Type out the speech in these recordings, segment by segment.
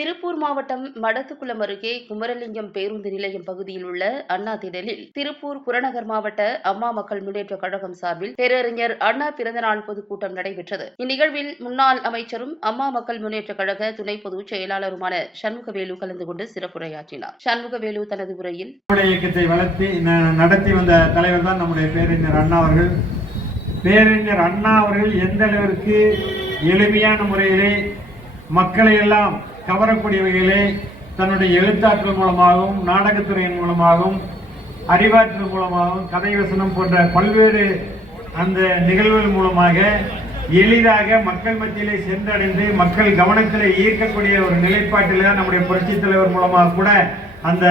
திருப்பூர் மாவட்டம் மடத்துக்குளம் அருகே குமரலிங்கம் பேருந்து நிலையம் பகுதியில் உள்ள அண்ணா திடலில் திருப்பூர் புறநகர் மாவட்ட அம்மா மக்கள் முன்னேற்ற கழகம் சார்பில் பேரறிஞர் அண்ணா பிறந்தநாள் பொதுக்கூட்டம் நடைபெற்றது. இந்நிகழ்வில் முன்னாள் அமைச்சரும் அம்மா மக்கள் முன்னேற்ற கழக துணை பொதுச் செயலாளருமான சண்முகவேலு கலந்து கொண்டு சிறப்புரையாற்றினார். சண்முகவேலு தனது உரையில் இயக்கத்தை வளர்த்தி நடத்தி வந்த தலைவர் தான் நம்முடைய பேரறிஞர் அண்ணா அவர்கள். பேரறிஞர் அண்ணா அவர்கள் எந்த அளவிற்கு எளிமையான முறையிலே மக்களை எல்லாம் கவரக்கூடிய வகையிலே தன்னுடைய எழுத்தாற்றல் மூலமாகவும் நாடகத்துறையின் மூலமாகவும் அறிவாற்றல் மூலமாகவும் கதை வசனம் போன்ற பல்வேறு அந்த நிகழ்வுகள் மூலமாக எளிதாக மக்கள் மத்தியிலே சென்றடைந்து மக்கள் கவனத்தில் ஈர்க்கக்கூடிய ஒரு நிலைப்பாட்டில் தான் நம்முடைய புரட்சித் தலைவர் மூலமாக கூட அந்த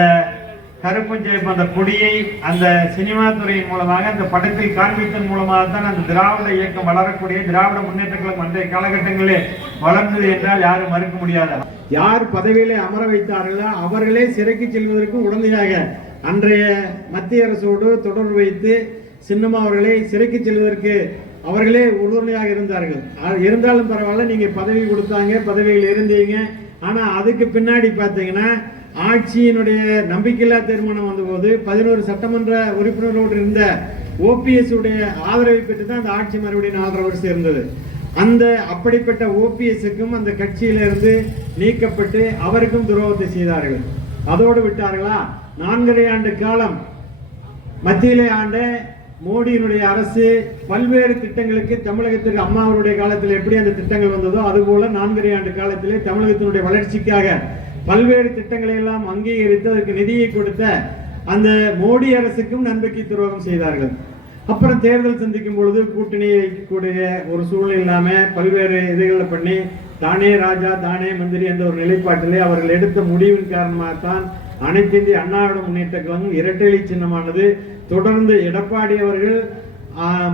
கருப்பஞ்சேப்பு அந்த கொடியை அந்த சினிமா துறையின் மூலமாக அந்த படத்தில் காண்பித்தன் மூலமாக தான் அந்த திராவிட இயக்கம் வளரக்கூடிய திராவிட முன்னேற்ற கழகம் அன்றைய காலகட்டங்களிலே வளர்ந்தது என்றால் யாரும் மறுக்க முடியாது. யார் பதவியிலே அமர வைத்தார்களோ அவர்களே சிறைக்கு செல்வதற்கு உடனடியாக அன்றைய மத்திய அரசோடு தொடர்பு வைத்து சின்னம்மா அவர்களை சிறைக்கு செல்வதற்கு அவர்களே உறுதுணையாக இருந்தார்கள். இருந்தாலும் பரவாயில்ல நீங்க பதவி கொடுத்தாங்க பதவியில் இருந்தீங்க. ஆனா அதுக்கு பின்னாடி பார்த்தீங்கன்னா ஆட்சியினுடைய நம்பிக்கையில்லா தீர்மானம் வந்தபோது பதினோரு சட்டமன்ற உறுப்பினரோடு இருந்த ஓபிஎஸ் உடைய ஆதரவை பெற்று தான் அந்த ஆட்சி மறுபடியும் நாலரை வருஷம் இருந்தது அந்த அப்படிப்பட்ட ஓபிஎஸ்க்கும் அந்த கட்சியிலிருந்து நீக்கப்பட்டு அவருக்கும் துரோகத்தை செய்தார்கள். அதோடு விட்டார்களா? நான்கரை ஆண்டு காலம் மத்தியிலே ஆண்ட மோடியினுடைய அரசு பல்வேறு திட்டங்களுக்கு தமிழகத்திற்கு அம்மாவருடைய காலத்தில் எப்படி அந்த திட்டங்கள் வந்ததோ அதுபோல நான்கரை ஆண்டு காலத்திலே தமிழகத்தினுடைய வளர்ச்சிக்காக பல்வேறு திட்டங்களை எல்லாம் அங்கீகரித்து அதற்கு நிதியை கொடுத்த அந்த மோடி அரசுக்கும் நம்பிக்கை துரோகம் செய்தார்கள். அப்புறம் தேர்தல் சந்திக்கும் பொழுது கூட்டணி வைக்கக்கூடிய ஒரு சூழ்நிலை இல்லாம பல்வேறு இதுகளை பண்ணி தானே ராஜா தானே மந்திரி என்ற ஒரு நிலைப்பாட்டிலே அவர்கள் எடுத்த முடிவின் காரணமாகத்தான் அனைத்து இந்திய அண்ணாவிட முன்னேற்ற கழகம் சின்னமானது. தொடர்ந்து எடப்பாடி அவர்கள்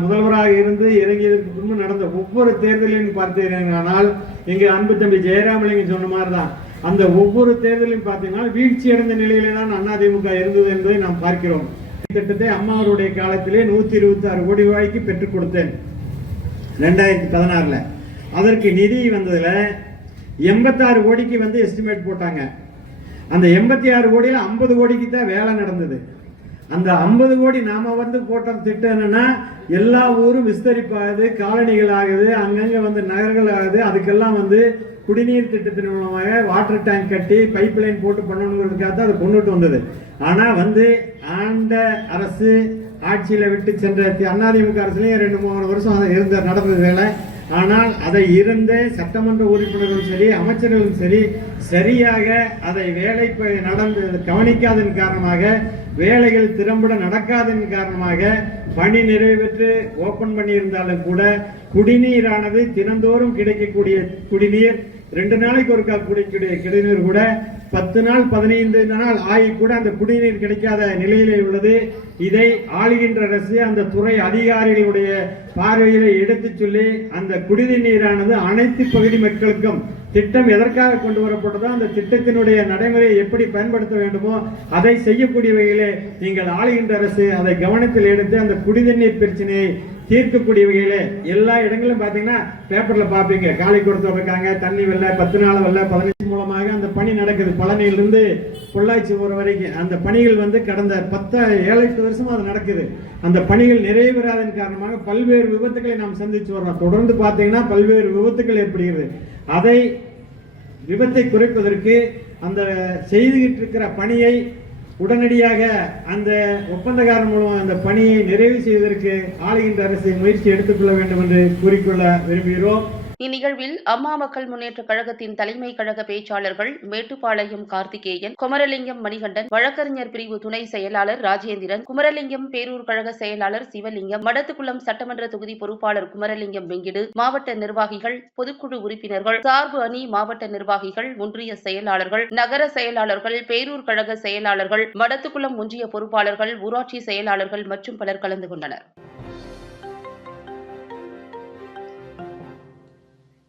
முதல்வராக இருந்து இறங்கியதற்கு முன்பு நடந்த ஒவ்வொரு தேர்தலையும் பார்த்தீர்களானால் இங்கு அன்பு தம்பி ஜெயராமலிங்கம் சொன்ன மாதிரி தான் அந்த ஒவ்வொரு தேர்தலையும் பார்த்தீங்கன்னா வீழ்ச்சி அடைந்த நிலையிலே தான் அதிமுக இருந்தது என்பதை நாம் பார்க்கிறோம். திட்டத்தை அம்மாவருடைய காலத்திலே நூத்தி இருபத்தி ஆறு கோடி ரூபாய்க்கு பெற்றுக் கொடுத்தேன். ரெண்டாயிரத்தி பதினாறுல. அதற்கு நிதி வந்ததுல எண்பத்தாறு கோடிக்கு வந்து எஸ்டிமேட் போட்டாங்க. அந்த எண்பத்தி ஆறு கோடியில் ஐம்பது கோடிக்கு தான் வேலை நடந்தது. அந்த ஐம்பது கோடி நாம வந்து போட்ட திட்டம் என்னன்னா எல்லா ஊரும் விஸ்தரிப்பாகுது காலனிகள் ஆகுது அங்கங்க வந்து நகர்கள் ஆகுது அதுக்கெல்லாம் வந்து குடிநீர் திட்டத்தின் மூலமாக வாட்டர் டேங்க் கட்டி பைப் லைன் போட்டு பண்ணணுங்கிறதுக்காக தான் அதை கொண்டுட்டு வந்தது. ஆனால் வந்து ஆண்ட அரசு ஆட்சியில் விட்டு சென்ற அதிமுக அரசுலேயும் ரெண்டு மூணு வருஷம் அதை இருந்த நடந்தது வேலை. ஆனால் அதை இருந்த சட்டமன்ற உறுப்பினர்களும் சரி அமைச்சர்களும் சரி சரியாக அதை வேலை நடந்து கவனிக்காதன் காரணமாக வேலைகள் திறம்பட நடக்காதன் காரணமாக பணி நிறைவேற்று ஓபன் பண்ணியிருந்தாலும் கூட குடிநீரானது தினந்தோறும் கிடைக்கக்கூடிய குடிநீர் ரெண்டு நாளைக்கு ஒருக்கா குடிக்கூடிய குடிநீர் கூட பத்து நாள் பதினைந்து நாள் ஆகி கூட அந்த குடிநீர் கிடைக்காத நிலையிலே உள்ளது. இதை ஆளுகின்ற அரசு அந்த துறை அதிகாரிகளுடைய பார்வையில எடுத்து சொல்லி அந்த குடிநீரானது அனைத்து பகுதி மக்களுக்கும் திட்டம் எதற்காக கொண்டு வரப்பட்டதோ அந்த திட்டத்தினுடைய நடைமுறையை எப்படி பயன்படுத்த வேண்டுமோ அதை செய்யக்கூடிய வகையிலே நீங்கள் ஆளுகின்ற அரசு அதை கவனத்தில் எடுத்து அந்த குடிநீர் பிரச்சனையை தீர்க்கக்கூடிய வகையிலே எல்லா இடங்களும் பார்த்தீங்கன்னா பேப்பரில் பார்ப்பீங்க. காலி கொடுத்து இருக்காங்க தண்ணி வெள்ள பத்து நாள் வெள்ள பதினஞ்சு மூலமாக அந்த பணி நடக்குது. பழனியிலிருந்து பொள்ளாச்சி ஊர் வரைக்கும். அந்த பணிகள் வந்து கடந்த பத்து ஏழு எட்டு அது நடக்குது. அந்த பணிகள் நிறைவேறாதன் காரணமாக பல்வேறு விபத்துக்களை நாம் சந்திச்சு வர்றோம். தொடர்ந்து பார்த்தீங்கன்னா பல்வேறு விபத்துக்கள் ஏற்படுகிறது. அதை விபத்தை குறைப்பதற்கு அந்த செய்துகிட்டு இருக்கிற பணியை உடனடியாக அந்த ஒப்பந்தக்காரன் மூலம் அந்த பணியை நிறைவு செய்வதற்கு ஆளுகின்ற அரசு முயற்சி எடுத்துக்கொள்ள வேண்டும் என்று கூறிக்கொள்ள விரும்புகிறோம். இந்நிகழ்வில் அம்மா மக்கள் முன்னேற்ற கழகத்தின் தலைமை கழக பேச்சாளர்கள் மேட்டுப்பாளையம் கார்த்திகேயன் குமரலிங்கம் மணிகண்டன் வழக்கறிஞர் பிரிவு துணை செயலாளர் ராஜேந்திரன் குமரலிங்கம் பேரூர் கழக செயலாளர் சிவலிங்கம் மடத்துக்குளம் சட்டமன்ற தொகுதி பொறுப்பாளர் குமரலிங்கம் வெங்கிடு மாவட்ட நிர்வாகிகள் பொதுக்குழு உறுப்பினர்கள் சார்பு அணி மாவட்ட நிர்வாகிகள் ஒன்றிய செயலாளர்கள் நகர செயலாளர்கள் பேரூர் கழக செயலாளர்கள் மடத்துக்குளம் ஒன்றிய பொறுப்பாளர்கள் ஊராட்சி செயலாளர்கள் மற்றும் பலர் கலந்து கொண்டனர்.